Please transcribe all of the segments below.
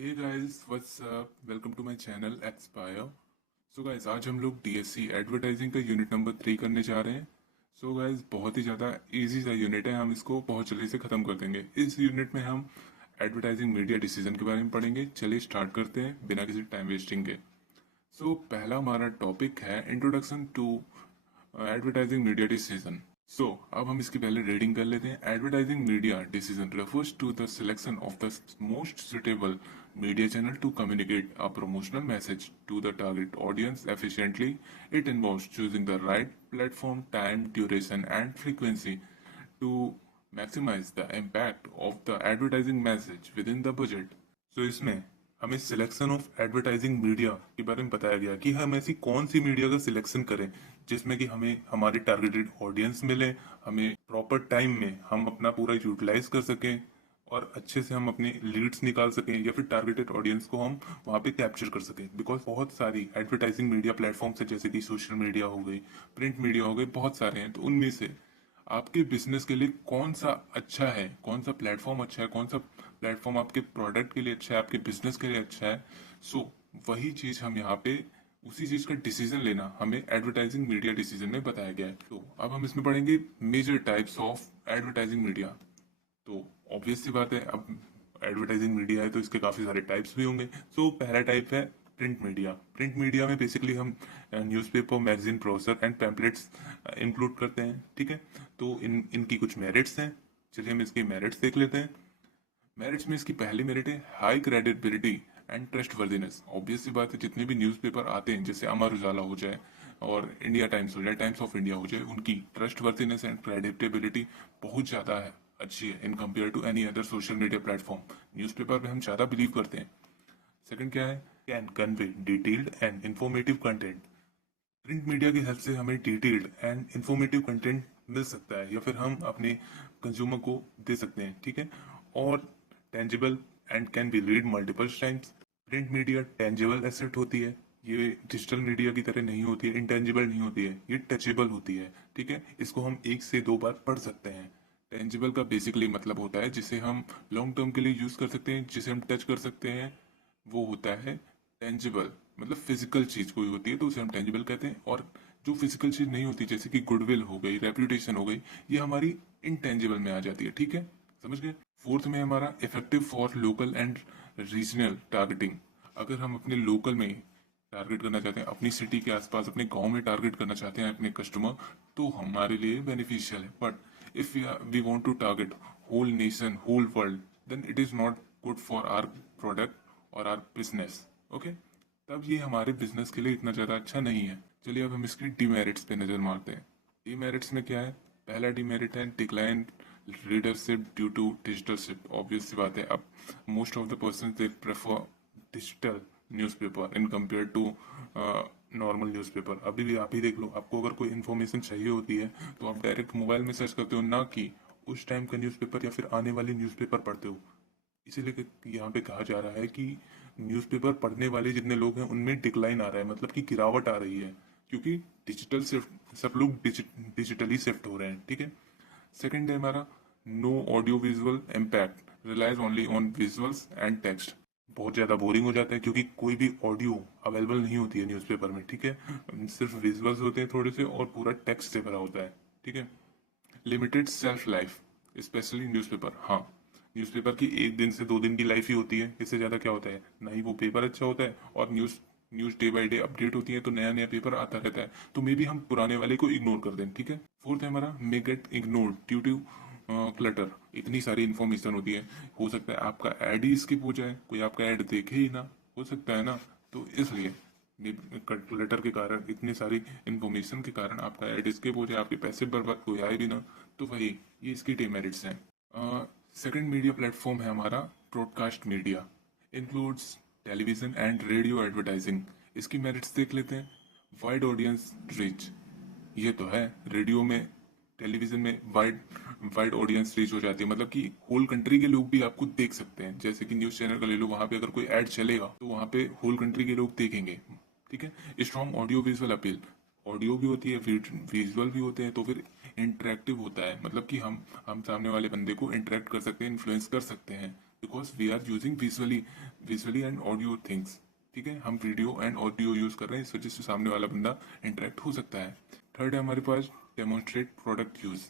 Hey guys what's up, welcome to my channel expire. So guys, आज हम लोग DSC advertising का unit number 3 करने जा रहे हैं। सो गाइस, बहुत ही ज़्यादा इजी सा यूनिट है, हम इसको बहुत जल्दी से ख़त्म कर देंगे। इस यूनिट में हम एडवर्टाइजिंग मीडिया डिसीजन के बारे में पढ़ेंगे। चलिए स्टार्ट करते हैं बिना किसी टाइम वेस्टिंग के। सो पहला हमारा टॉपिक है introduction to advertising media decision. So अब हम इसकी पहले रीडिंग कर लेते हैं। Advertising media decision refers to the selection of the most suitable media channel to communicate a promotional message to the target audience efficiently. It involves choosing the right platform, time, duration, and frequency to maximize the impact of the advertising message within the budget. So इसमें हमें selection of advertising media के बारे में बताया गया कि हम ऐसी कौन सी मीडिया का सिलेक्शन करें जिसमें कि हमें हमारी टारगेटेड ऑडियंस मिले, हमें प्रॉपर टाइम में हम अपना पूरा यूटिलाइज कर सकें और अच्छे से हम अपनी लीड्स निकाल सकें या फिर टारगेटेड ऑडियंस को हम वहाँ पे कैप्चर कर सकें। बिकॉज बहुत सारी एडवर्टाइजिंग मीडिया प्लेटफॉर्म्स है, जैसे कि सोशल मीडिया हो गई, प्रिंट मीडिया हो गई, बहुत सारे हैं। तो उनमें से आपके बिजनेस के लिए कौन सा अच्छा है, कौन सा प्लेटफॉर्म अच्छा है, कौन सा प्लेटफॉर्म आपके प्रोडक्ट के लिए अच्छा है, आपके बिजनेस के लिए अच्छा है। सो वही चीज हम यहाँ पे उसी चीज का डिसीजन लेना हमें एडवर्टाइजिंग मीडिया डिसीजन में बताया गया है। तो अब हम इसमें पढ़ेंगे major types of advertising media. तो ऑब्वियस सी बात है, अब एडवर्टाइजिंग मीडिया है तो इसके काफ़ी सारे टाइप्स भी होंगे। सो पहला टाइप है प्रिंट मीडिया। प्रिंट मीडिया में बेसिकली हम newspaper, magazine, brochure and pamphlets include करते हैं। ठीक है, तो इनकी कुछ मेरिट्स हैं। चलिए हम इसके मेरिट्स देख लेते हैं। मेरिट्स में इसकी पहली मेरिट है high credibility and trust worthiness सी बात है, जितने भी न्यूज़पेपर आते हैं, जैसे अमर उजाला हो जाए और इंडिया टाइम्स हो जाए, टाइम्स ऑफ इंडिया हो जाए, उनकी ट्रस्ट वर्दीनेस एंड क्रेडिटेबिलिटी बहुत ज़्यादा है, अच्छी है in compare to any other social media platform. Newspaper पे हम ज़्यादा बिलीव करते हैं। सेकंड क्या है, can convey detailed and informative content. Print media की हेल्प से हमें डिटेल्ड एंड इंफॉर्मेटिव कंटेंट मिल सकता है या फिर हम अपने कंज्यूमर को दे सकते हैं। ठीक है, और tangible and can be read multiple times. Print media tangible asset होती है, ये डिजिटल मीडिया की तरह नहीं होती है, इंटेंजिबल नहीं होती है, ये टचेबल होती है। ठीक है, इसको हम 1 से 2 बार पढ़ सकते हैं। टेंजिबल का बेसिकली मतलब होता है जिसे हम लॉन्ग टर्म के लिए यूज कर सकते हैं, जिसे हम टच कर सकते हैं, वो होता है टेंजिबल। मतलब फिजिकल चीज कोई होती है तो उसे हम टेंजिबल कहते हैं। और जो फिजिकल चीज नहीं होती, जैसे कि गुडविल हो गई, रेपुटेशन हो गई, ये हमारी इनटेंजिबल में आ जाती है। ठीक है, समझ गए। फोर्थ में हमारा effective for local and regional targeting. अगर हम अपने लोकल में टारगेट करना चाहते हैं, अपनी सिटी के आसपास, अपने गांव में टारगेट करना चाहते हैं अपने कस्टमर, तो हमारे लिए बेनिफिशियल है। But if we want to target whole nation, whole world, then it is not good for our product और आवर बिजनेस। ओके, तब ये हमारे बिजनेस के लिए इतना ज़्यादा अच्छा नहीं है। चलिए अब हम इसके डीमेरिट्स पे नज़र मारते हैं। डीमेरिट्स में क्या है, पहला डीमेरिट है decline readership due to digital shift. Obvious सी बात है, अब most of the person they prefer digital newspaper in compare to normal newspaper. अभी भी आप ही देख लो, आपको अगर कोई इन्फॉर्मेशन चाहिए होती है तो आप डायरेक्ट मोबाइल में सर्च करते हो, ना कि उस टाइम का न्यूज़पेपर या फिर आने वाली न्यूज़पेपर पढ़ते हो। इसीलिए यहाँ पे कहा जा रहा है कि न्यूज़पेपर पढ़ने वाले जितने लोग हैं उनमें डिक्लाइन आ रहा है, मतलब कि गिरावट आ रही है, क्योंकि डिजिटल शिफ्ट, सब लोग डिजिटली शिफ्ट हो रहे हैं। ठीक है, सेकंड है हमारा no audio visual impact, relies only on visuals and text. बहुत ज़्यादा बोरिंग हो जाता है क्योंकि कोई भी ऑडियो अवेलेबल नहीं होती है न्यूज़पेपर में। ठीक है, सिर्फ विजुअल्स होते हैं थोड़े से और पूरा टेक्स्ट से भरा होता है। ठीक है, limited self life, specially newspaper. हाँ, न्यूज़पेपर की 1 दिन से 2 दिन की लाइफ ही होती है, इससे ज़्यादा क्या होता है। ना ही वो पेपर अच्छा होता है, और news news day by day update होती है, तो नया नया पेपर आता रहता है, तो मे भी हम पुराने वाले को इग्नोर कर दें। ठीक है, फोर्थ है हमारा may get ignored due to clutter. इतनी सारी इन्फॉर्मेशन होती है, हो सकता है आपका ऐड ही स्किप हो जाए, कोई आपका ऐड देखे ही ना, हो सकता है ना। तो इसलिए लेटर के कारण, इतनी सारी इंफॉर्मेशन के कारण आपका एड स्किप हो जाए, आपके पैसे बर्बाद, कोई आए भी ना, तो वही ये इसकी डिमेरिट्स हैं। सेकंड मीडिया प्लेटफॉर्म है हमारा broadcast media, includes television and radio advertising. इसकी मेरिट्स देख लेते हैं। वाइड ऑडियंस रीच, ये तो है, रेडियो में, टेलीविजन में वाइड वाइड ऑडियंस रीच हो जाती है, मतलब कि होल कंट्री के लोग भी आपको देख सकते हैं। जैसे कि न्यूज चैनल का ले लो, वहां पे अगर कोई ऐड चलेगा तो वहां पे होल कंट्री के लोग देखेंगे। ठीक है, strong audio visual appeal, audio भी होती है, विजुअल भी होते हैं, तो फिर इंटरेक्टिव होता है, मतलब कि हम सामने वाले बंदे को इंटरेक्ट कर सकते हैं, इन्फ्लुएंस कर सकते हैं, because we are using visually visually and audio things. ठीक है, हम वीडियो एंड ऑडियो यूज कर रहे हैं, इस वजह से सामने वाला बंदा इंटरेक्ट हो सकता है। थर्ड है हमारे पास डेमोन्स्ट्रेट प्रोडक्ट यूज।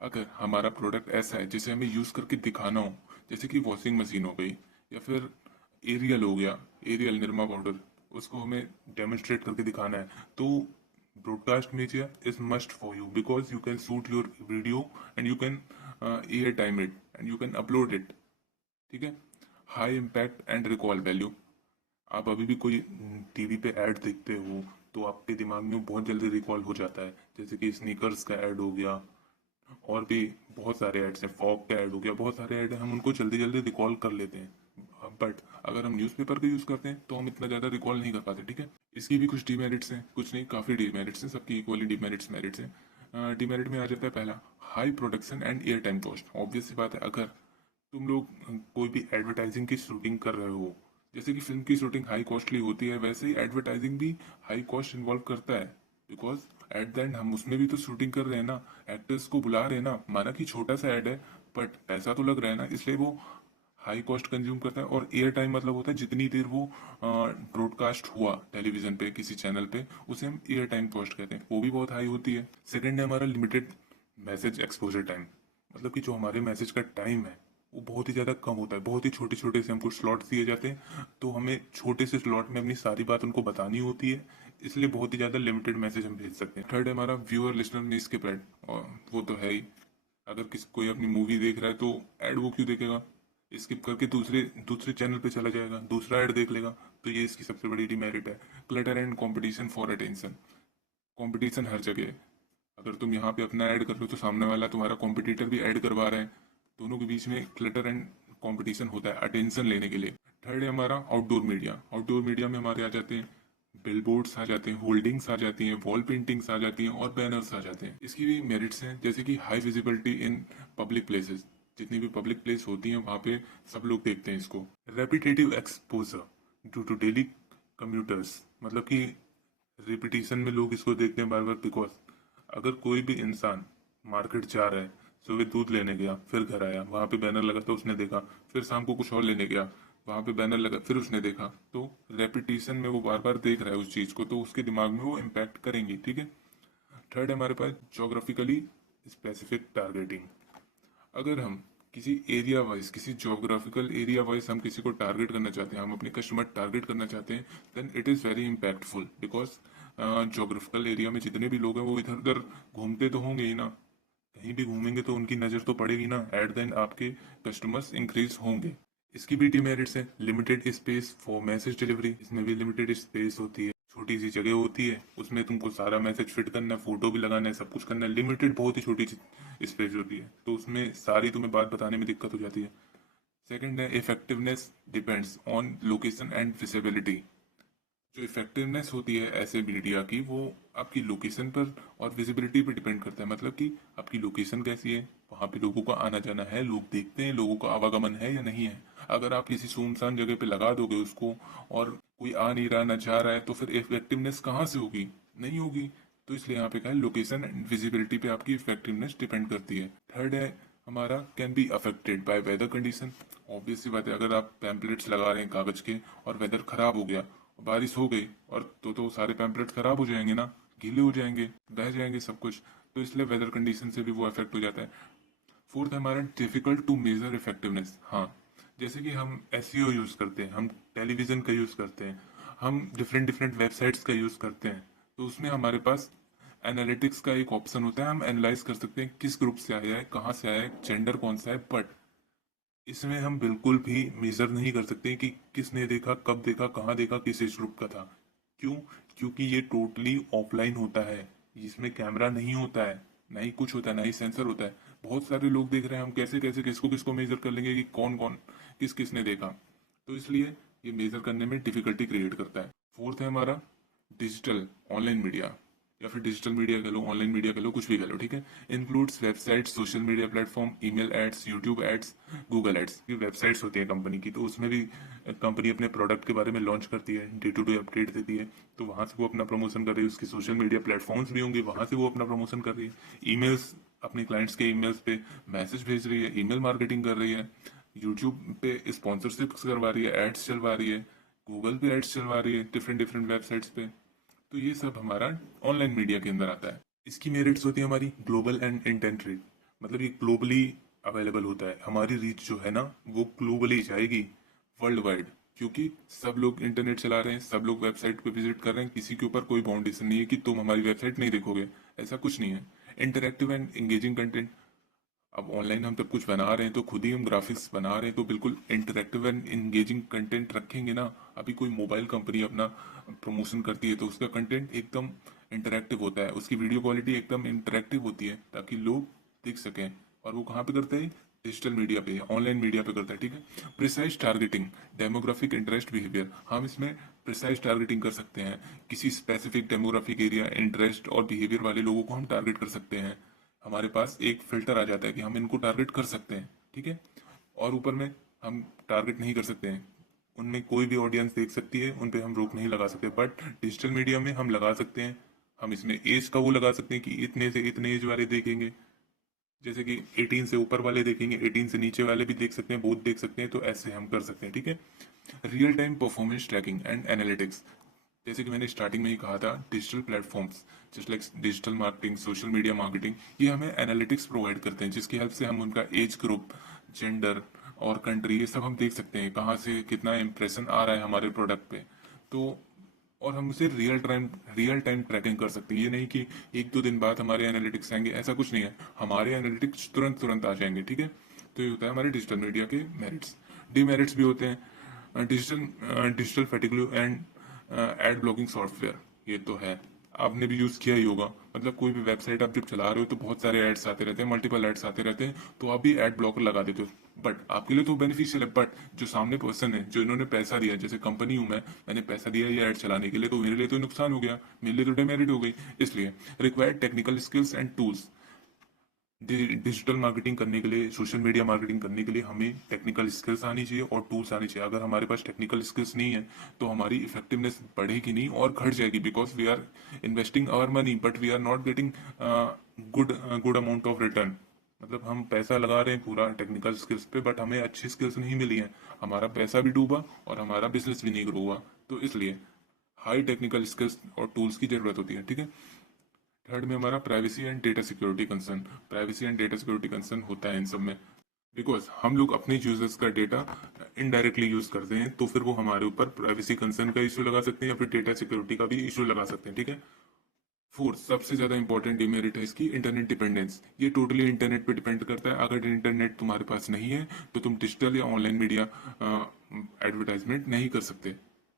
अगर हमारा प्रोडक्ट ऐसा है जिसे हमें यूज करके दिखाना हो, जैसे कि वॉशिंग मशीन हो गई या फिर एरियल हो गया, एरियल निरमा पाउडर, उसको हमें डेमोन्स्ट्रेट करके दिखाना है, तो broadcast media is must for you because you can shoot your video and you can air time it and you can upload it। ठीक है, high impact and recall value. आप अभी भी कोई टीवी पे ऐड देखते हो तो आपके दिमाग में बहुत जल्दी रिकॉल हो जाता है, जैसे कि स्नीकर्स का ऐड हो गया और भी बहुत सारे ऐड्स हैं, फॉग का ऐड हो गया, बहुत सारे ऐड हैं, हम उनको जल्दी जल्दी रिकॉल कर लेते हैं। बट अगर हम न्यूज़पेपर का यूज़ करते हैं तो हम इतना ज़्यादा रिकॉल नहीं कर पाते। ठीक है, इसकी भी कुछ डीमेरिट्स हैं, कुछ नहीं, काफ़ी डीमेरिट्स हैं, सबकी इक्वली डीमेरिट्स मेरिट्स हैं। डीमेरिट में आ जाता है पहला, high production and air time cost. Obvious सी बात है, अगर तुम लोग कोई भी एडवर्टाइजिंग की शूटिंग कर रहे हो, जैसे कि फिल्म की शूटिंग हाई कॉस्टली होती है, वैसे ही एडवर्टाइजिंग भी हाई कॉस्ट इन्वॉल्व करता है। बिकॉज एट द एंड हम उसमें भी तो शूटिंग कर रहे हैं ना, एक्टर्स को बुला रहे हैं ना, माना कि छोटा सा ऐड है बट पैसा तो लग रहा है ना, इसलिए वो हाई कॉस्ट कंज्यूम करता है। और एयर टाइम मतलब होता है जितनी देर वो ब्रॉडकास्ट हुआ टेलीविजन पे किसी चैनल पे, उसे हम एयर टाइम कॉस्ट कहते हैं, वो भी बहुत हाई होती है। सेकंड है हमारा लिमिटेड मैसेज एक्सपोजर टाइम, मतलब कि जो हमारे मैसेज का टाइम है वो बहुत ही ज़्यादा कम होता है, बहुत ही छोटे छोटे से हमको स्लॉट दिए जाते हैं, तो हमें छोटे से स्लॉट में अपनी सारी बात उनको बतानी होती है, इसलिए बहुत ही ज़्यादा लिमिटेड मैसेज हम भेज सकते हैं। थर्ड है हमारा व्यूअर लिसनर ने स्किप ऐड, और वो तो है ही, अगर किसी कोई अपनी मूवी देख रहा है तो ऐड वो क्यों देखेगा, स्किप करके दूसरे दूसरे चैनल पे चला जाएगा, दूसरा ऐड देख लेगा, तो ये इसकी सबसे बड़ी डिमेरिट है। Clutter and competition for attention, competition हर जगह है, अगर तुम यहाँ पे अपना ऐड कर रहे हो तो सामने वाला तुम्हारा कॉम्पिटिटर भी ऐड करवा रहा है, दोनों के बीच में क्लटर एंड कंपटीशन होता है अटेंशन लेने के लिए। थर्ड है हमारा आउटडोर मीडिया। आउटडोर मीडिया में हमारे आ जाते हैं बिलबोर्ड्स आ जाते हैं, होल्डिंग्स आ जाती हैं, वॉल पेंटिंग्स आ जाती हैं और बैनर्स आ जाते हैं। इसकी भी मेरिट्स हैं, जैसे कि high visibility in public places, जितनी भी पब्लिक प्लेस होती हैं वहाँ पे सब लोग देखते हैं इसको। Repetitive exposure due to daily commuters, मतलब कि रिपीटिशन में लोग इसको देखते हैं बार बार, बिकॉज अगर कोई भी इंसान मार्केट जा रहा है, सुबह दूध लेने गया, फिर घर आया, वहां पे बैनर लगा तो उसने देखा, फिर शाम को कुछ और लेने गया, वहां पे बैनर लगा, फिर उसने देखा, तो रेपिटेशन में वो बार बार देख रहा है उस चीज को, तो उसके दिमाग में वो इम्पैक्ट करेंगी। ठीक है, थर्ड है हमारे पास जोग्राफिकली स्पेसिफिक टारगेटिंग। अगर हम किसी एरिया वाइज, किसी जोग्राफिकल एरिया वाइज हम किसी को टारगेट करना चाहते हैं, हम अपने कस्टमर टारगेट करना चाहते हैं, then it is very impactful, because geographical area में जितने भी लोग हैं वो इधर उधर घूमते तो होंगे ही ना, कहीं भी घूमेंगे तो उनकी नज़र तो पड़ेगी ना, एट देन आपके कस्टमर्स इंक्रीज होंगे। इसकी भी डिमेरिट्स है, limited space for message delivery, इसमें भी लिमिटेड स्पेस होती है, छोटी सी जगह होती है, उसमें तुमको सारा मैसेज फिट करना है, फोटो भी लगाना है, सब कुछ करना है, लिमिटेड बहुत ही छोटी स्पेस होती है, तो उसमें सारी तुम्हें बात बताने में दिक्कत हो जाती है। सेकंड है effectiveness depends on location and visibility. जो इफेक्टिवनेस होती है ऐसे मीडिया की, वो आपकी लोकेशन पर और विजिबिलिटी पर डिपेंड करता है, मतलब कि आपकी लोकेशन कैसी है, वहाँ पे लोगों का आना जाना है, लोग देखते हैं, लोगों का आवागमन है या नहीं है। अगर आप किसी सुनसान जगह पे लगा दोगे उसको और कोई आ नहीं रहा, ना जा रहा है, तो फिर इफेक्टिवनेस कहाँ से होगी, नहीं होगी। तो इसलिए यहाँ पे कहा है लोकेशन एंड विजिबिलिटी पे आपकी इफेक्टिवनेस डिपेंड करती है। थर्ड है हमारा can be affected by weather condition. Obvious सी बात है, अगर आप पैम्पलेट्स लगा रहे हैं कागज के और वेदर खराब हो गया, बारिश हो गई, और तो सारे पैम्पलेट खराब हो जाएंगे ना, गीले हो जाएंगे, बह जाएंगे सब कुछ, तो इसलिए वेदर कंडीशन से भी वो अफेक्ट हो जाता है। फोर्थ है हमारा डिफिकल्ट टू मेजर इफेक्टिवनेस। हाँ, जैसे कि हम एसईओ यूज करते हैं, हम टेलीविजन का यूज करते हैं, हम डिफरेंट डिफरेंट वेबसाइट्स का यूज करते हैं, तो उसमें हमारे पास एनालिटिक्स का एक ऑप्शन होता है, हम एनालाइज कर सकते हैं किस ग्रुप से आया है, कहाँ से आया है, जेंडर कौन सा है, बट इसमें हम बिल्कुल भी मेजर नहीं कर सकते कि किसने देखा, कब देखा, कहाँ देखा, किस एज ग्रुप का था। क्यों? क्योंकि ये टोटली ऑफलाइन होता है, इसमें कैमरा नहीं होता है, ना ही कुछ होता है, ना ही सेंसर होता है, बहुत सारे लोग देख रहे हैं, हम कैसे कैसे किसको किसको मेजर कर लेंगे कि कौन कौन किस किसने देखा, तो इसलिए ये मेजर करने में डिफिकल्टी क्रिएट करता है। फोर्थ है हमारा डिजिटल ऑनलाइन मीडिया, या फिर डिजिटल मीडिया कह लो, ऑनलाइन मीडिया कह लो, कुछ भी कह लो, ठीक है। Includes website, social media platform, email ads, YouTube ads, Google ads. ये वेबसाइट्स होती है कंपनी की, तो उसमें भी कंपनी अपने प्रोडक्ट के बारे में लॉन्च करती है, डे टू डे अपडेट देती है, तो वहाँ से वो अपना प्रमोशन कर रही है। उसकी सोशल मीडिया प्लेटफॉर्म्स भी होंगे, वहाँ से वो अपना प्रमोशन कर रही है। ईमेल्स, अपने क्लाइंट्स के ईमेल्स पे मैसेज भेज रही है, ईमेल मार्केटिंग कर रही है। यूट्यूब पे स्पॉन्सरशिप्स करवा रही है, एड्स चलवा रही है, गूगल पे एड्स चलवा रही है डिफरेंट डिफरेंट वेबसाइट्स पे। तो ये सब हमारा ऑनलाइन मीडिया के अंदर आता है। इसकी मेरिट्स होती है हमारी ग्लोबल एंड इंटेंट रीच, मतलब ये ग्लोबली अवेलेबल होता है। हमारी रीच जो है ना वो ग्लोबली जाएगी, वर्ल्ड वाइड, क्योंकि सब लोग इंटरनेट चला रहे हैं, सब लोग वेबसाइट पे विजिट कर रहे हैं, किसी के ऊपर कोई बाउंडेशन नहीं है कि तुम हमारी वेबसाइट नहीं देखोगे, ऐसा कुछ नहीं है। इंटरेक्टिव एंड एंगेजिंग कंटेंट, अब ऑनलाइन हम सब कुछ बना रहे हैं तो खुद ही हम ग्राफिक्स बना रहे हैं तो बिल्कुल इंटरेक्टिव एंड इंगेजिंग कंटेंट रखेंगे ना। अभी कोई मोबाइल कंपनी अपना प्रमोशन करती है तो उसका कंटेंट एकदम इंटरेक्टिव होता है, उसकी वीडियो क्वालिटी एकदम इंटरेक्टिव होती है ताकि लोग देख सकें। और वो कहाँ पे करते हैं? डिजिटल मीडिया पे, ऑनलाइन मीडिया पे करता है, ठीक है। Precise targeting, demographic interest behaviour, हम इसमें प्रिसाइज टारगेटिंग कर सकते हैं। किसी स्पेसिफिक डेमोग्राफिक एरिया, इंटरेस्ट और बिहेवियर वाले लोगों को हम टारगेट कर सकते हैं। हमारे पास एक फिल्टर आ जाता है कि हम इनको टारगेट कर सकते हैं, ठीक है। और ऊपर में हम टारगेट नहीं कर सकते हैं, उनमें कोई भी ऑडियंस देख सकती है, उन पे हम रोक नहीं लगा सकते। बट डिजिटल मीडिया में हम लगा सकते हैं। हम इसमें एज का वो लगा सकते हैं कि इतने से इतने एज वाले देखेंगे, जैसे कि 18 से ऊपर वाले देखेंगे, 18 से नीचे वाले भी देख सकते हैं, बोथ देख सकते हैं। तो ऐसे हम कर सकते हैं, ठीक है। Real time performance tracking and analytics, जैसे कि मैंने स्टार्टिंग में ही कहा था, digital platforms just like digital marketing, social media marketing, ये हमें एनालिटिक्स प्रोवाइड करते हैं जिसकी हेल्प से हम उनका एज ग्रुप, जेंडर और कंट्री, ये सब हम देख सकते हैं, कहाँ से कितना इंप्रेशन आ रहा है हमारे प्रोडक्ट पे। तो और हम उसे रियल टाइम ट्रैकिंग कर सकते हैं। ये नहीं कि एक दो दिन बाद हमारे एनालिटिक्स आएंगे, ऐसा कुछ नहीं है, हमारे एनालिटिक्स तुरंत तुरंत आ जाएंगे, ठीक है। तो ये होता है हमारे डिजिटल मीडिया के मेरिट्स। डीमेरिट्स भी होते हैं, digital fatigue and ad blocking software, ये तो है, आपने भी यूज किया ही होगा। मतलब कोई भी वेबसाइट आप जब चला रहे हो तो बहुत सारे एड्स आते रहते हैं, मल्टीपल एड्स आते रहते हैं, तो आप भी एड ब्लॉकर लगा देते हो। बट आपके लिए तो बेनिफिशियल है, बट जो सामने पर्सन है, जो इन्होंने पैसा दिया, जैसे कंपनी हूं मैंने पैसा दिया ये एड चलाने के लिए, तो मेरे लिए तो नुकसान हो गया, मेरे लिए तो डेमेरिट हो गई। इसलिए required technical skills and tools, digital marketing करने के लिए, सोशल मीडिया मार्केटिंग करने के लिए हमें टेक्निकल स्किल्स आनी चाहिए और टूल्स आनी चाहिए। अगर हमारे पास टेक्निकल स्किल्स नहीं है तो हमारी इफेक्टिवनेस बढ़ेगी नहीं और घट जाएगी, because we are investing our money but we are not getting good amount of return. मतलब हम पैसा लगा रहे हैं पूरा टेक्निकल स्किल्स पे, बट हमें अच्छी स्किल्स नहीं मिली हैं, हमारा पैसा भी डूबा और हमारा बिजनेस भी नहीं ग्रो हुआ। तो इसलिए हाई टेक्निकल स्किल्स और टूल्स की जरूरत होती है, ठीक है। थर्ड में हमारा privacy and data security concern. Privacy and data security concern होता है इन सब में, बिकॉज हम लोग अपने यूजर्स का डेटा इनडायरेक्टली यूज करते हैं, तो फिर वो हमारे ऊपर प्राइवेसी कंसर्न का इशू लगा सकते हैं या फिर डेटा सिक्योरिटी का भी इशू लगा सकते हैं, ठीक है। फोर्थ सबसे ज्यादा इंपॉर्टेंट डिमेरिट है इसकी, इंटरनेट डिपेंडेंस। ये टोटली इंटरनेट पे डिपेंड करता है। अगर इंटरनेट तुम्हारे पास नहीं है तो तुम डिजिटल या ऑनलाइन मीडिया एडवर्टाइजमेंट नहीं कर सकते।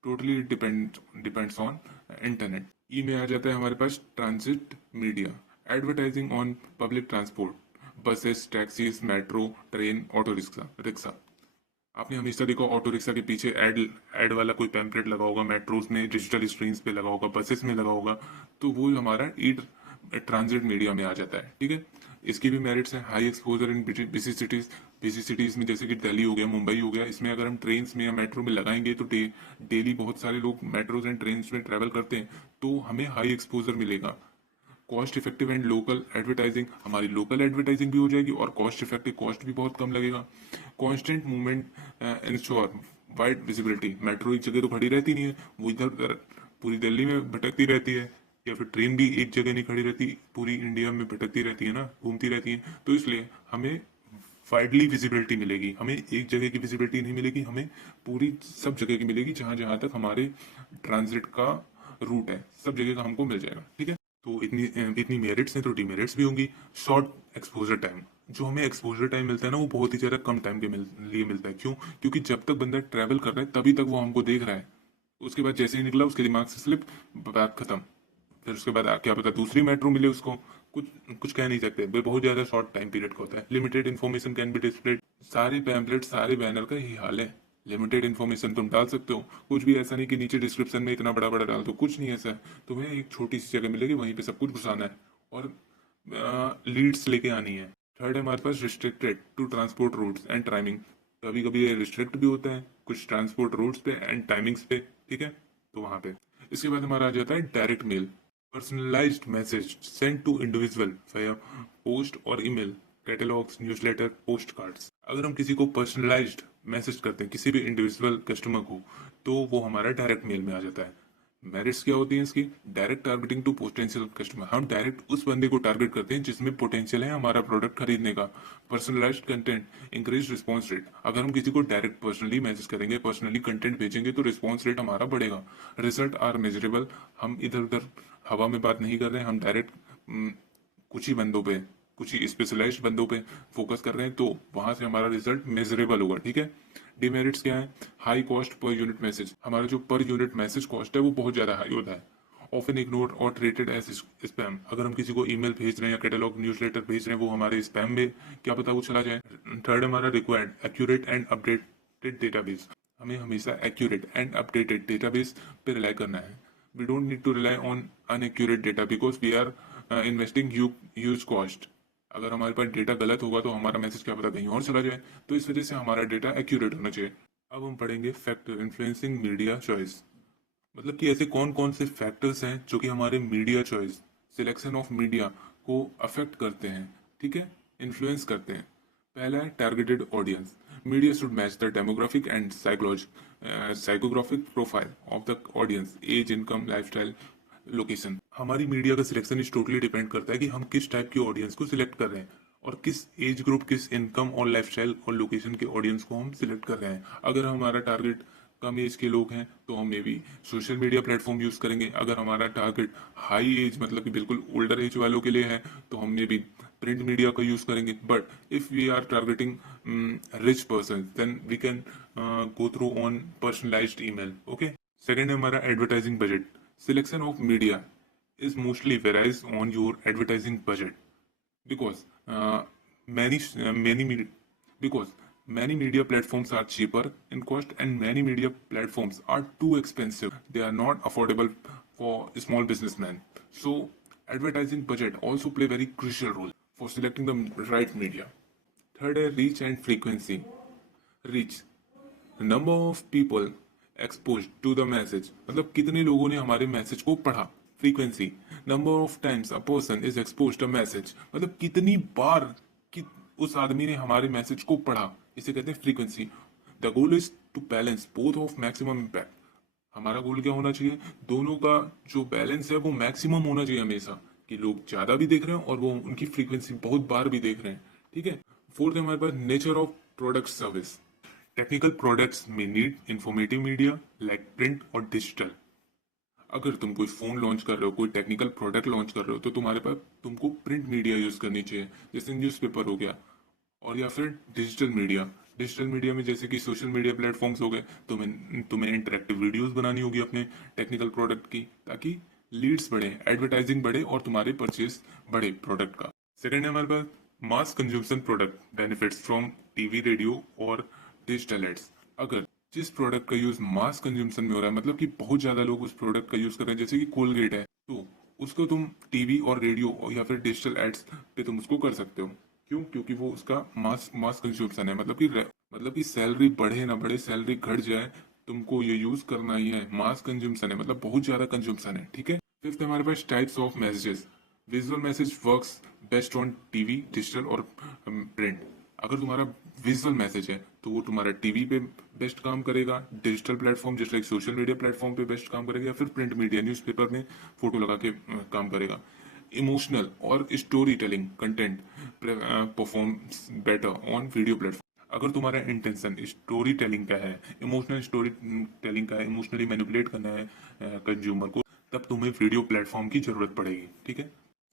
Totally depends on internet. ई में आ जाता है हमारे पास transit media, advertising on public transport, buses, taxis, metro, train, auto rickshaw rickshaw. आपने हमेशा देखा ऑटो रिक्शा के पीछे एड वाला कोई पैम्पलेट लगा होगा, मेट्रोस में डिजिटल स्क्रीन पे लगा होगा, बसेस में लगा होगा, तो वो हमारा ई ट्रांजिट मीडिया में आ जाता है, ठीक है। इसकी भी मेरिट्स हैं, high exposure in busy cities. Busy cities में जैसे कि दिल्ली हो गया, मुंबई हो गया, इसमें अगर हम ट्रेन में या मेट्रो में लगाएंगे तो डेली बहुत सारे लोग मेट्रोज एंड ट्रेन में ट्रेवल करते हैं, तो हमें हाई एक्सपोजर मिलेगा। Cost effective and local advertising, हमारी लोकल एडवर्टाइजिंग भी हो जाएगी और कॉस्ट इफेक्टिव, कॉस्ट भी बहुत कम लगेगा। Constant movement ensure wide visibility, metro एक जगह तो खड़ी रहती नहीं है, वो इधर उधर पूरी दिल्ली में भटकती रहती है, या फिर ट्रेन भी एक जगह नहीं खड़ी रहती, पूरी इंडिया में भटकती रहती है ना, घूमती रहती है। तो इसलिए हमें वाइडली विजिबिलिटी मिलेगी, हमें एक जगह की विजिबिलिटी नहीं मिलेगी, हमें पूरी सब जगह की मिलेगी, जहां जहां तक हमारे ट्रांजिट का रूट है सब जगह का हमको मिल जाएगा, ठीक है। तो इतनी मेरिट्स हैं तो डिमेरिट्स भी होंगी। शॉर्ट एक्सपोजर टाइम, जो हमें एक्सपोजर टाइम मिलता है ना वो बहुत ही ज्यादा कम टाइम के लिए मिलता है। क्यों? क्योंकि जब तक बंदा ट्रैवल कर रहा है तभी तक वो हमको देख रहा है, उसके बाद जैसे ही निकला उसके दिमाग से स्लिप, बात खत्म। फिर उसके बाद क्या पता दूसरी मेट्रो मिले उसको, कुछ कुछ कह नहीं सकते। वो बहुत ज्यादा शॉर्ट टाइम पीरियड का होता है। Limited information can be displayed, सारे पैम्पलेट सारे बैनर का यही हाल है। लिमिटेड इन्फॉर्मेशन तुम डाल सकते हो, कुछ भी ऐसा नहीं कि नीचे डिस्क्रिप्शन में इतना बड़ा बड़ा डाल दो, कुछ नहीं ऐसा है। तुम्हें एक छोटी सी जगह मिलेगी, वहीं पे सब कुछ घुसाना है और लीड्स लेके आनी है। थर्ड है हमारे पास restricted to transport routes and timing, कभी कभी ये रिस्ट्रिक्ट भी होता है कुछ ट्रांसपोर्ट रूट्स पे एंड टाइमिंग्स पे, ठीक है। तो वहां पे इसके बाद हमारा आ जाता है direct mail, personalized message sent to individual via post or email, catalogs, newsletter, postcards. अगर हम किसी को पर्सनलाइज्ड मैसेज करते हैं किसी भी इंडिविजुअल कस्टमर को, तो वो हमारा डायरेक्ट मेल में आ जाता है। मेरिट्स क्या होती हैं इसकी? Direct targeting to potential customer, हम डायरेक्ट उस बंदे को टारगेट करते हैं जिसमें पोटेंशियल है हमारा प्रोडक्ट खरीदने का। Personalised content increase response rate, अगर हम किसी को डायरेक्ट पर्सनली मैसेज करेंगे, पर्सनली कंटेंट भेजेंगे, तो रिस्पॉन्स रेट हमारा बढ़ेगा। रिजल्ट आर मेजरेबल, हम इधर उधर हवा में बात नहीं कर रहे हैं, हम डायरेक्ट कुछ ही बंदों पे, कुछ ही स्पेशलाइज्ड बंदों पे फोकस कर रहे हैं, तो वहां से हमारा रिजल्ट मेजरेबल होगा। ठीक है। डिमेरिट्स क्या है? High cost per unit message, हमारा जो पर यूनिट मैसेज कॉस्ट है वो बहुत ज्यादा हाई होता है। ऑफन इग्नोर और ट्रीटेड एज स्पैम, अगर हम किसी को ईमेल भेज रहे हैं या कैटलॉग न्यूज़लेटर भेज रहे हैं, वो हमारे स्पैम में क्या पता वो चला जाए। थर्ड हमारा required accurate and updated database, हमें हमेशा एक्यूरेट एंड अपडेटेड डेटाबेस पे रिलाई करना है। We don't need to rely on unaccurate data because we are investing huge cost. अगर हमारे पास डेटा गलत होगा तो हमारा मैसेज क्या पता कहीं और चला जाए, तो इस वजह से हमारा डेटा एक्यूरेट होना चाहिए। अब हम पढ़ेंगे फैक्टर इन्फ्लुएंसिंग मीडिया चॉइस, मतलब कि ऐसे कौन कौन से फैक्टर्स हैं जो कि हमारे media choice, selection of media को अफेक्ट करते हैं। ठीक है, इन्फ्लुएंस करते हैं। पहला है targeted audience, media should match the demographic and psychographic profile of the audience, age, income, lifestyle, location. हमारी मीडिया का सिलेक्शन इस टोटली डिपेंड करता है कि हम किस टाइप की ऑडियंस को सिलेक्ट कर रहे हैं और किस एज ग्रुप, किस इनकम और लाइफस्टाइल और लोकेशन के ऑडियंस को हम सिलेक्ट कर रहे हैं। अगर हमारा टारगेट कम एज के लोग हैं तो हम may B social media platform use करेंगे। अगर हमारा टारगेट हाई एज, मतलब कि बिल्कुल ओल्डर एज वालों के लिए है, तो हम मे बी प्रिंट मीडिया का यूज करेंगे। But if we are targeting rich person then we can go through on personalized email. Okay. Second है हमारा advertising budget, selection of media is mostly varies on your advertising budget because many many media because many media platforms are cheaper in cost and many media platforms are too expensive, they are not affordable for small businessmen. So advertising budget also play very crucial role for selecting the right media. Third is reach and frequency. Reach, number of people expose to the message, मतलब कितने लोगों ने हमारे message को पढ़ा। Frequency, number of times a person is expose the message, मतलब कितनी बार कि उस आदमी ने हमारे मैसेज को पढ़ा, इसे कहते हैं frequency. The goal is to balance both of maximum impact, हमारा गोल क्या होना चाहिए? दोनों का जो बैलेंस है वो मैक्सिमम होना चाहिए हमेशा, कि लोग ज्यादा भी देख रहे हैं और वो उनकी फ्रीक्वेंसी बहुत बार भी देख रहे हैं। ठीक है। फोर्थ है हमारे पास nature of product service, technical products में need informative media like print और डिजिटल। अगर तुम कोई फोन लॉन्च कर रहे हो, कोई टेक्निकल प्रोडक्ट लॉन्च कर रहे हो, तो तुम्हारे पास तुमको प्रिंट मीडिया यूज करनी चाहिए, जैसे न्यूज़पेपर हो गया, और या फिर डिजिटल मीडिया। डिजिटल मीडिया में जैसे कि सोशल मीडिया प्लेटफॉर्म्स हो गए, तुम्हें इंटरेक्टिव वीडियोस बनानी होगी अपने टेक्निकल प्रोडक्ट की, ताकि लीड्स बढ़े, एडवर्टाइजिंग बढ़े और तुम्हारे परचेज बढ़े प्रोडक्ट का। सेकंड है हमारे पास mass consumption product benefits from TV, radio और डिजिटल एड्स। अगर जिस प्रोडक्ट का यूज मास कंज्यूमशन में हो रहा है, मतलब कि बहुत ज्यादा लोग उस प्रोडक्ट का यूज कर रहे हैं, जैसे कि कोलगेट है, तो उसको तुम टीवी और रेडियो या फिर डिजिटल एड्स पे तुम उसको कर सकते हो। क्यों? क्योंकि वो उसका मास मास कंज्यूमशन है, मतलब कि सैलरी बढ़े ना बढ़े, सैलरी घट जाए, तुमको ये यूज करना ही है। मास कंज्यूमशन है, मतलब बहुत ज्यादा कंज्यूमशन है। ठीक है। फिफ्थ हमारे पास types of messages, visual message works best on TV, digital और प्रिंट। अगर तुम्हारा विजुअल मैसेज है तो वो तुम्हारा टीवी पे बेस्ट काम करेगा, डिजिटल प्लेटफॉर्म जैसे लाइक सोशल मीडिया प्लेटफॉर्म पे बेस्ट काम करेगा, या फिर प्रिंट मीडिया न्यूज़पेपर में फोटो लगा के काम करेगा। इमोशनल और story telling content performs better on video platform. अगर तुम्हारा इंटेंशन स्टोरी टेलिंग का है, इमोशनल स्टोरी टेलिंग का है, इमोशनली मैनिपुलेट करना है कंज्यूमर को, तब तुम्हें वीडियो प्लेटफॉर्म की जरूरत पड़ेगी। ठीक है।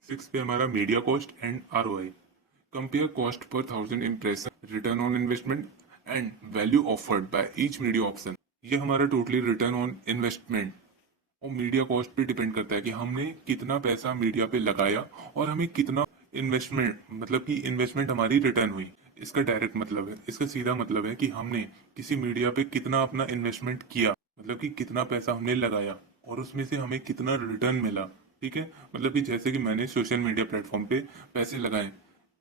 सिक्स पे हमारा media cost and ROI, compare cost per 1000 impression, return on investment and value offered by each media option. ये हमारा टोटली रिटर्न ऑन इन्वेस्टमेंट और मीडिया कॉस्ट पे डिपेंड करता है कि हमने कितना पैसा मीडिया पे लगाया और हमें कितना इन्वेस्टमेंट, मतलब कि इन्वेस्टमेंट हमारी रिटर्न हुई। इसका डायरेक्ट मतलब है, इसका सीधा मतलब है कि हमने किसी मीडिया पे कितना अपना इन्वेस्टमेंट किया, मतलब कि कितना पैसा हमने लगाया और उसमें से हमें कितना रिटर्न मिला। ठीक है। मतलब कि जैसे कि मैंने सोशल मीडिया प्लेटफॉर्म पे पैसे लगाए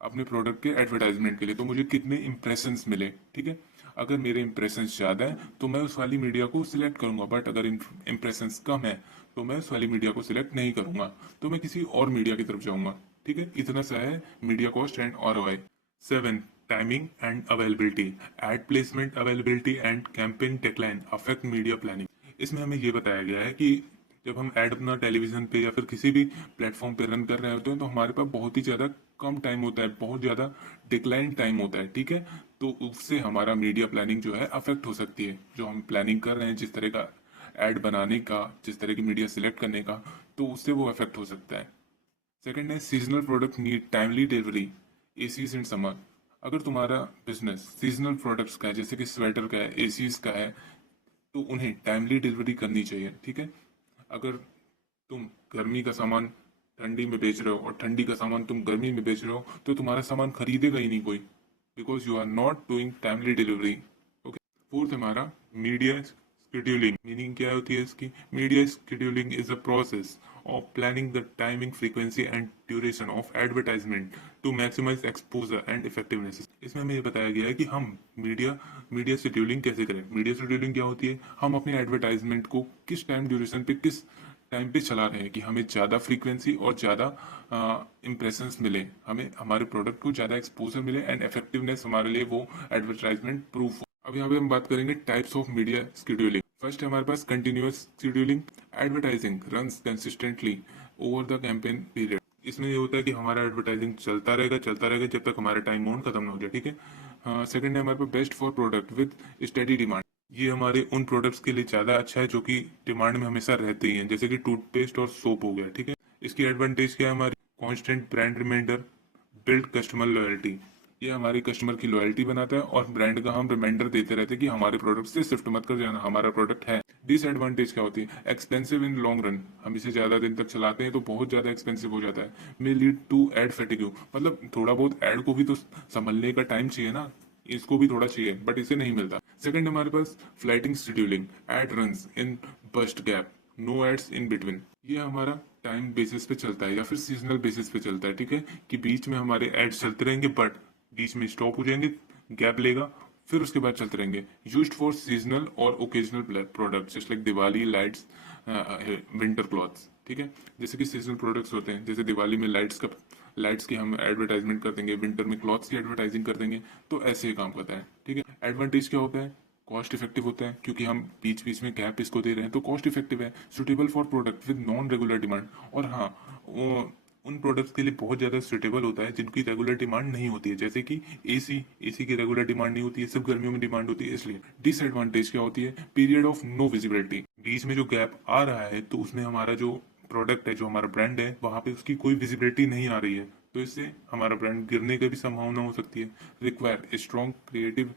अपने प्रोडक्ट के एडवर्टाइजमेंट के लिए, तो मुझे कितने इंप्रेशंस मिले। ठीक है। अगर मेरे इंप्रेशंस ज्यादा है तो मैं उस वाली मीडिया को सिलेक्ट करूंगा, बट अगर इंप्रेशंस कम है तो मैं उस वाली मीडिया को सिलेक्ट नहीं करूंगा, तो मैं किसी और मीडिया की तरफ जाऊंगा। ठीक है। इतना सा है media cost and ROI. 7, timing and availability, ad placement availability and campaign deadline affect media planning. इसमें हमें ये बताया गया है कि जब हम ऐड अपना टेलीविजन पे या फिर किसी भी प्लेटफॉर्म पे रन कर रहे होते हैं तो हमारे पास बहुत ही ज़्यादा कम टाइम होता है, बहुत ज़्यादा डिक्लाइन टाइम होता है, ठीक है। तो उससे हमारा मीडिया प्लानिंग जो है अफेक्ट हो सकती है। जो हम प्लानिंग कर रहे हैं जिस तरह का ऐड बनाने का, जिस तरह की मीडिया सिलेक्ट करने का, तो उससे वो अफेक्ट हो सकता है। सेकंड है seasonal product need timely delivery, ACs in summer. अगर तुम्हारा बिजनेस सीजनल प्रोडक्ट्स का है, जैसे कि स्वेटर का है, एसीज का है, तो उन्हें टाइमली डिलीवरी करनी चाहिए, ठीक है। अगर तुम गर्मी का सामान ठंडी में बेच रहे हो और ठंडी का सामान तुम गर्मी में बेच रहे हो तो तुम्हारा सामान खरीदेगा ही नहीं कोई, because you are not doing timely delivery. Okay. Fourth हमारा मीडिया शेड्यूलिंग। मीनिंग क्या होती है इसकी? Media scheduling is a process of planning the timing, frequency and duration of advertisement to maximize exposure and effectiveness. इसमें हमें ये बताया गया है कि हम मीडिया शेड्यूलिंग कैसे करें। मीडिया शेड्यूलिंग क्या होती है? हम अपने एडवर्टाइजमेंट को किस टाइम ड्यूरेशन पे, किस टाइम पे चला रहे हैं कि हमें ज़्यादा फ्रीक्वेंसी और ज़्यादा इम्प्रेशंस मिले, हमें हमारे प्रोडक्ट को ज़्यादा एक्सपोजर मिले एंड इफेक्टिवनेस हमारे लिए वो एडवर्टाइजमेंट प्रूफ हो। अब यहाँ पे हम बात करेंगे types of media scheduling. First है हमारे पास continuous scheduling. Advertising runs consistently over the campaign period. इसमें ये होता है कि हमारा एडवर्टाइजिंग चलता रहेगा जब तक हमारा टाइम ऑन खत्म ना हो जाए, ठीक है। सेकंड है हमारे पास best for product with steady demand. ये हमारे उन प्रोडक्ट्स के लिए ज़्यादा अच्छा है जो कि डिमांड में हमेशा रहते ही हैं, जैसे कि टूथपेस्ट और सोप हो गया, ठीक है। इसकी एडवांटेज क्या है? हमारी constant brand reminder, build customer loyalty. ये हमारी कस्टमर की लॉयल्टी बनाता है और ब्रांड का हम रिमाइंडर देते रहते हैं कि हमारे प्रोडक्ट से शिफ्ट मत कर जाना, हमारा प्रोडक्ट है। डिसएडवांटेज क्या होती है? Expensive in long run. हम इसे ज्यादा दिन तक चलाते हैं तो बहुत ज्यादा एक्सपेंसिव हो जाता है। May lead to ad fatigue. मतलब थोड़ा बहुत एड को भी तो संभलने का टाइम चाहिए ना, इसको भी थोड़ा चाहिए, बट इसे नहीं मिलता। सेकंड हमारे पास flighting scheduling. Ad runs in burst gap, no ads in between. ये हमारा टाइम बेसिस पे चलता है या फिर सीजनल बेसिस पे चलता है, ठीक है, कि बीच में हमारे एड्स चलते रहेंगे बट बीच में स्टॉप हो जाएंगे, गैप लेगा, फिर उसके बाद चलते रहेंगे। यूज्ड फॉर सीजनल और occasional products just like Diwali lights, winter clothes, ठीक है। जैसे कि सीजनल प्रोडक्ट्स होते हैं, जैसे दिवाली में लाइट्स की हम एडवर्टाइजमेंट कर देंगे, विंटर में क्लॉथ्स की एडवर्टाइजिंग कर देंगे, तो ऐसे ही काम करता है, ठीक है। एडवांटेज क्या होता है? कॉस्ट इफेक्टिव होता है, क्योंकि हम बीच बीच में गैप इसको दे रहे हैं तो कॉस्ट इफेक्टिव है। Suitable for product with non regular demand. और हाँ, उन प्रोडक्ट्स के लिए बहुत ज़्यादा सुटेबल होता है जिनकी रेगुलर डिमांड नहीं होती है, जैसे कि एसी की रेगुलर डिमांड नहीं होती है, सिर्फ गर्मियों में डिमांड होती है, इसलिए। डिसएडवांटेज क्या होती है? Period of no visibility. बीच में जो गैप आ रहा है तो उसमें हमारा जो प्रोडक्ट है, जो हमारा ब्रांड है, वहां पे उसकी कोई विजिबिलिटी नहीं आ रही है, तो इससे हमारा ब्रांड गिरने की भी संभावना हो सकती है। Require strong creative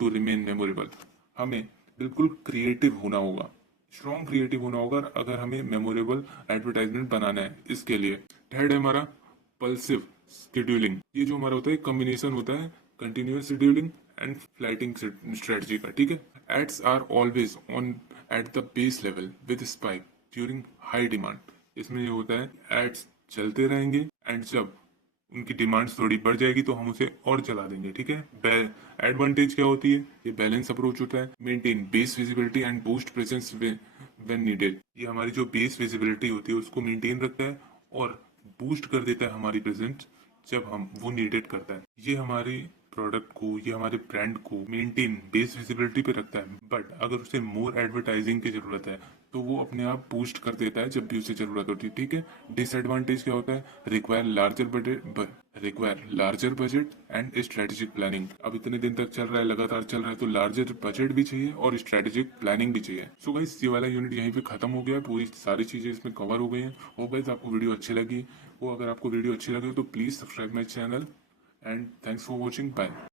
to remain memorable. हमें बिल्कुल क्रिएटिव होना होगा, स्ट्रॉन्ग क्रिएटिव होना होगा अगर हमें मेमोरेबल एडवर्टाइजमेंट बनाना है। इसके लिए थर्ड है हमारा पल्सिव शेड्यूलिंग। ये जो हमारा होता है कॉम्बिनेशन होता है continuous scheduling and flighting strategy का, ठीक है। Ads are always on at the base level with spike during high demand. इसमें ये होता है एड्स चलते रहेंगे एंड जब उनकी डिमांड थोड़ी बढ़ जाएगी तो हम उसे और चला देंगे, ठीक है। एडवांटेज क्या होती है? ये बैलेंस अप्रोच होता है। Maintain base visibility and boost presence when needed. ये हमारी जो बेस विजिबिलिटी होती है उसको मेंटेन रखता है और बूस्ट कर देता है हमारी प्रेजेंस जब हम वो नीडेड करता है। ये हमारी प्रोडक्ट को, ये हमारे ब्रांड को मेंटेन बेस विजिबिलिटी पे रखता है, बट अगर उसे मोर एडवर्टाइजिंग की जरूरत है तो वो अपने आप बूस्ट कर देता है जब भी उसे जरूरत होती है, ठीक है। डिसएडवांटेज क्या होता है? Require larger budget and strategic planning. अब इतने दिन तक चल रहा है, लगातार चल रहा है, तो लार्जर बजट भी चाहिए और स्ट्रेटेजिक प्लानिंग भी चाहिए। सो गाइस, ये वाला यूनिट यहीं पे खत्म हो गया है, पूरी सारी चीजें इसमें कवर हो गई हैं। और गाइस, आपको वीडियो अच्छी लगी, वो अगर आपको वीडियो अच्छी लगे तो please subscribe my channel and thanks for watching, bye.